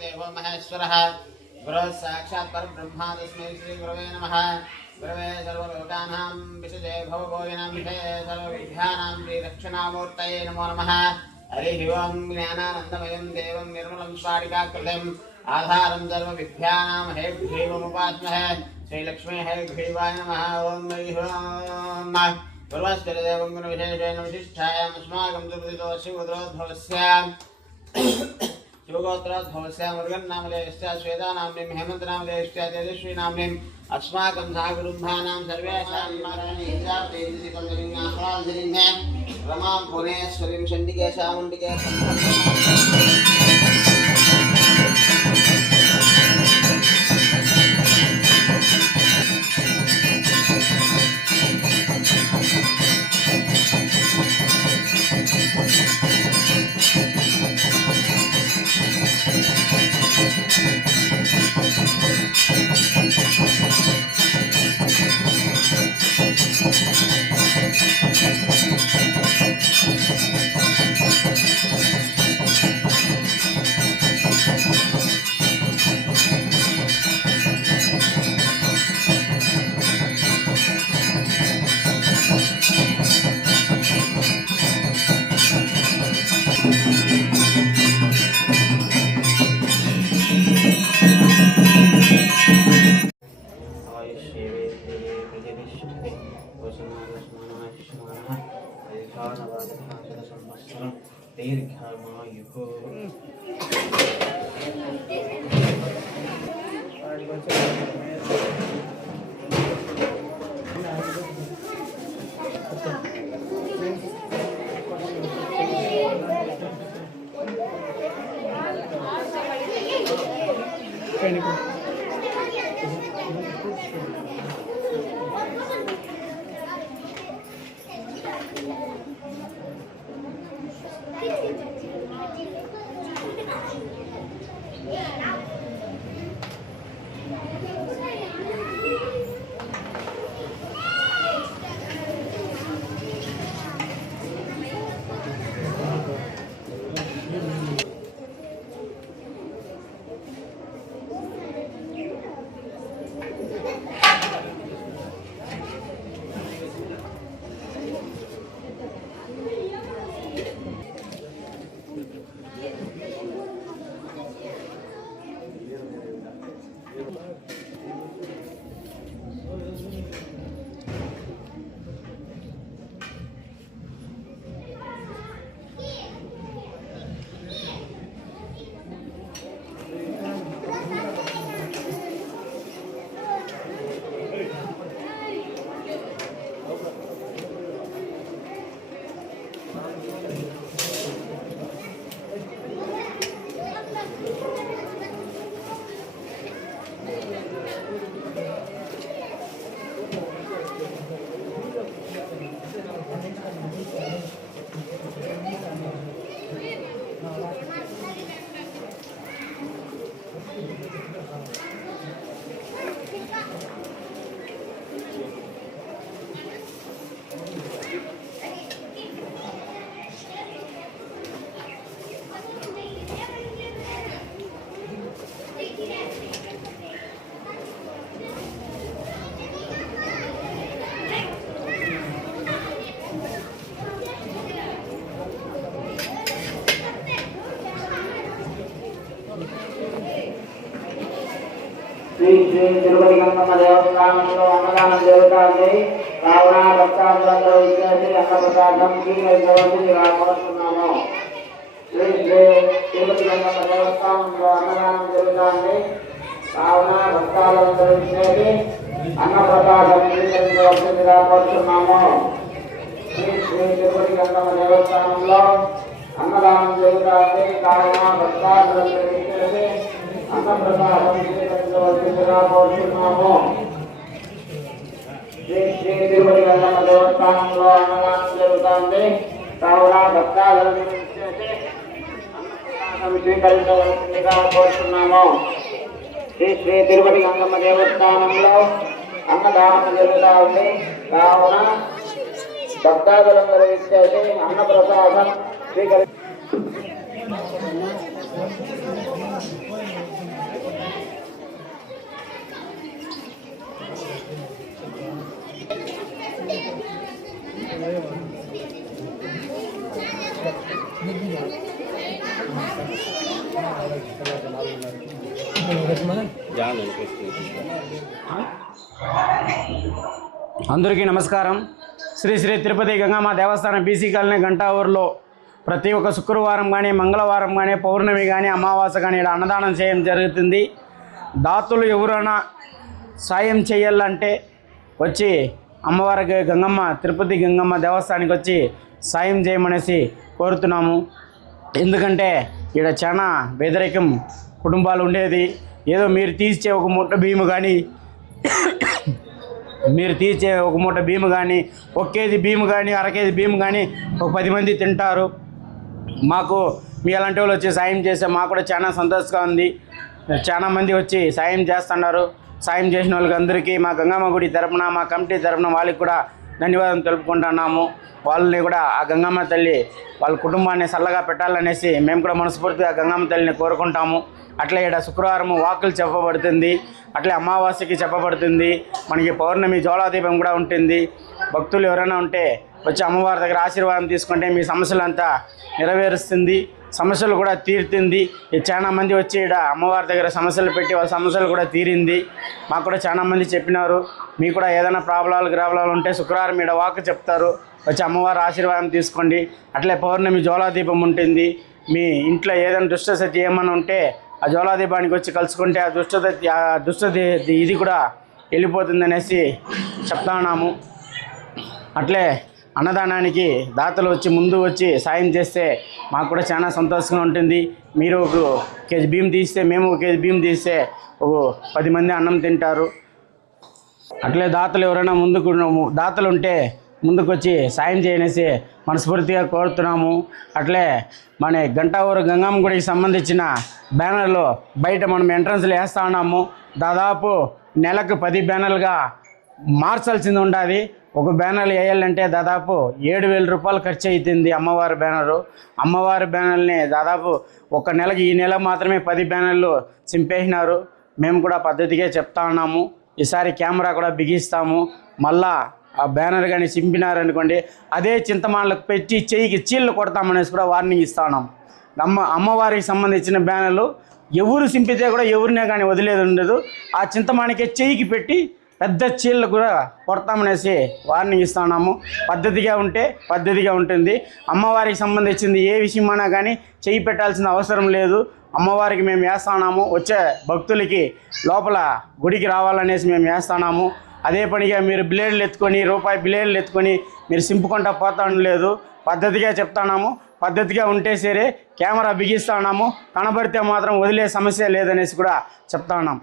देवो महेश्वरः गुरुः साक्षात् परब्रह्मा तस्मै श्रीगुरवे नमः। गुरवे सर्वलोकानां विशजे भवभोगिनां विषये सर्वविद्यानां श्रीरक्षणामूर्तये नमो नमः। हरिः ओं ज्ञानानन्दमयं देवं निर्मलं स्फाटिकाकृतिम् आधारं सर्वविद्यानां हेग्रीवमुपास्महे श्रीलक्ष्मी हेग्रीवाय नमः। ओं हरिः पूर्वस्थिरदेवं गुणविशेषेण विशिष्टायामस्माकं दुर्विदोषिवद्रोद्भवस्य शिवगोत्रोद्भवस्य मुरुगन्नामधेयस्य श्वेतानाम्नीं हेमन्तनामधेयस्य तेजस्वीनाम्नीम् अस्माकं सागुरुम्भानां सर्वेषां रमां भुवनेश्वरीं चण्डिके चामुण्डिके श्री श्री तिरुपति गंगम्म देवस्थानंलो अन्नदान देवताके कावना भक्तांदरु इत्यादि अन्नप्रसादं कीर्तयवति रामकृष्णनामो श्री श्री तिरुपति गंगम्म देवस्थानंलो अन्नदान देवताके कावना भक्तांदरु इत्यादि अन्नप्रसादं कीर्तयवति रामकृष्णनामो श्री श्री तिरुपति गंगम्म देवस्थानंलो अन्नदान देवताके कावना भक्तांदरु इत्यादि अन्नप्रसादं कीर्तयवति श्री श्री तिरुपति गंगम्म देवस्थानंलो अन्नदान देवताके कावना भक्तांदरु इत्यादि अन्नप्रसादं कीर्तयवति रामकृष्णनामो श्री श्री तिरुपति गंगम्म देवस्थानंलो अन्नदान देवताके कावना भक्तांदरु इत्यादि अन्नप्रसादं అందరికీ నమస్కారం. శ్రీ శ్రీ తిరుపతి గంగమ్మ దేవస్థానం బీసీ కాలనీ గంటా ఊరిలో ప్రతి ఒక్క శుక్రవారం కానీ మంగళవారం కానీ పౌర్ణమి కానీ అమావాస్య కానీ ఇక్కడ అన్నదానం చేయడం జరుగుతుంది. దాతలు ఎవరైనా సాయం చేయాలంటే వచ్చి అమ్మవారికి గంగమ్మ తిరుపతి గంగమ్మ దేవస్థానానికి వచ్చి సాయం చేయమనేసి కోరుతున్నాము. ఎందుకంటే ఇక్కడ చాలా పేదరికం కుటుంబాలు ఉండేది. ఏదో మీరు తీర్చే ఒక మూట బియ్యం కానీ ఒక కేజీ బియ్యం కానీ అర కేజీ బియ్యం కానీ ఒక 10 మంది తింటారు. మాకు మీ అలాంటి వాళ్ళు వచ్చి సాయం చేస్తే మాకు కూడా చాలా సంతోషంగా ఉంది. చాలా మంది వచ్చి సాయం చేస్తున్నారు. సాయం చేసిన వాళ్ళకి అందరికీ మా గంగమ్మ గుడి తరపున మా కమిటీ తరపున వాళ్ళకి కూడా ధన్యవాదం తెలుపుకుంటున్నాము. వాళ్ళని కూడా ఆ గంగమ్మ తల్లి వాళ్ళ కుటుంబాన్ని చల్లగా పెట్టాలనేసి మేము కూడా మనస్ఫూర్తిగా గంగమ్మ తల్లిని కోరుకుంటాము. అట్లే ఇక్కడ శుక్రవారం వాకులు చెప్పబడుతుంది, అట్లే అమావాస్యకి చెప్పబడుతుంది, మనకి పౌర్ణమి జ్వాలాదీపం కూడా ఉంటుంది. భక్తులు ఎవరైనా ఉంటే వచ్చి అమ్మవారి దగ్గర ఆశీర్వాదం తీసుకుంటే మీ సమస్యలంతా నెరవేరుస్తుంది, సమస్యలు కూడా తీరుతుంది. చాలా మంది వచ్చి ఇక్కడ అమ్మవారి దగ్గర సమస్యలు పెట్టి వాళ్ళ సమస్యలు కూడా తీరింది. మాకు కూడా చాలా మంది చెప్పినారు, మీకు కూడా ఏదైనా ప్రాబ్లాలు ఉంటే శుక్రవారం ఇక్కడ వాకు చెప్తారు, వచ్చి అమ్మవారి ఆశీర్వాదం తీసుకోండి. అట్లే పౌర్ణమి జ్వాలాదీపం ఉంటుంది. మీ ఇంట్లో ఏదైనా దుష్టశక్తి ఏమైనా ఉంటే ఆ జ్వాలాదీపానికి వచ్చి కలుసుకుంటే ఆ దుష్టది ఇది కూడా వెళ్ళిపోతుంది అనేసి చెప్తున్నాము. అట్లే అన్నదానానికి దాతలు వచ్చి ముందు వచ్చి సాయం చేస్తే మాకు కూడా చాలా సంతోషంగా ఉంటుంది. మీరు ఒక కేజీ బియ్యం తీస్తే మేము ఒక కేజీ బియ్యం తీస్తే ఒక 10 మంది అన్నం తింటారు. అట్లే దాతలు ఎవరైనా దాతలు ఉంటే ముందుకు వచ్చి సాయం చేయనేసి మనస్ఫూర్తిగా కోరుతున్నాము. అట్లే మన గంటా ఊరు గంగమ్మ గుడికి సంబంధించిన బ్యానర్లు బయట మనం ఎంట్రన్స్లో వేస్తూ ఉన్నాము. దాదాపు నెలకు 10 బ్యానర్లుగా మార్చాల్సింది ఉంటుంది. ఒక బ్యానర్లు వేయాలంటే దాదాపు 7,000 రూపాయలు ఖర్చు అవుతుంది. అమ్మవారి బ్యానర్ని దాదాపు ఒక నెలకి ఈ నెల మాత్రమే 10 బ్యానర్లు చింపేసినారు. మేము కూడా పద్ధతిగా చెప్తా ఉన్నాము. ఈసారి కెమెరా కూడా బిగిస్తాము. మళ్ళా ఆ బ్యానర్ కానీ చింపినారనుకోండి అదే చింతమానులకు పెట్టి చెయ్యికి చీళ్ళు కొడతామనేసి కూడా వార్నింగ్ ఇస్తా ఉన్నాం. అమ్మవారికి సంబంధించిన బ్యానర్లు ఎవరు చింపితే కూడా ఎవరినే కానీ వదిలేది ఉండదు. ఆ చింతమానికే చెయ్యికి పెట్టి పెద్ద చీళ్ళు కూడా కొడతామనేసి వార్నింగ్ ఇస్తున్నాము. పద్ధతిగా ఉంటే పద్ధతిగా ఉంటుంది. అమ్మవారికి సంబంధించింది ఏ విషయమైనా కానీ చెయ్యి పెట్టాల్సిన అవసరం లేదు. అమ్మవారికి మేము వేస్తున్నాము. వచ్చే భక్తులకి లోపల గుడికి రావాలనేసి మేము వేస్తున్నాము. అదే పనిగా మీరు బిలేడ్లు ఎత్తుకొని రూపాయి బిలేడ్లు ఎత్తుకొని మీరు సింపుకుంటా పోతా ఉండలేదు. పద్ధతిగా చెప్తున్నాము. పద్ధతిగా ఉంటే సరే కెమెరా బిగిస్తున్నాము. కనబడితే మాత్రం వదిలే సమస్య లేదనేసి కూడా చెప్తా ఉన్నాం.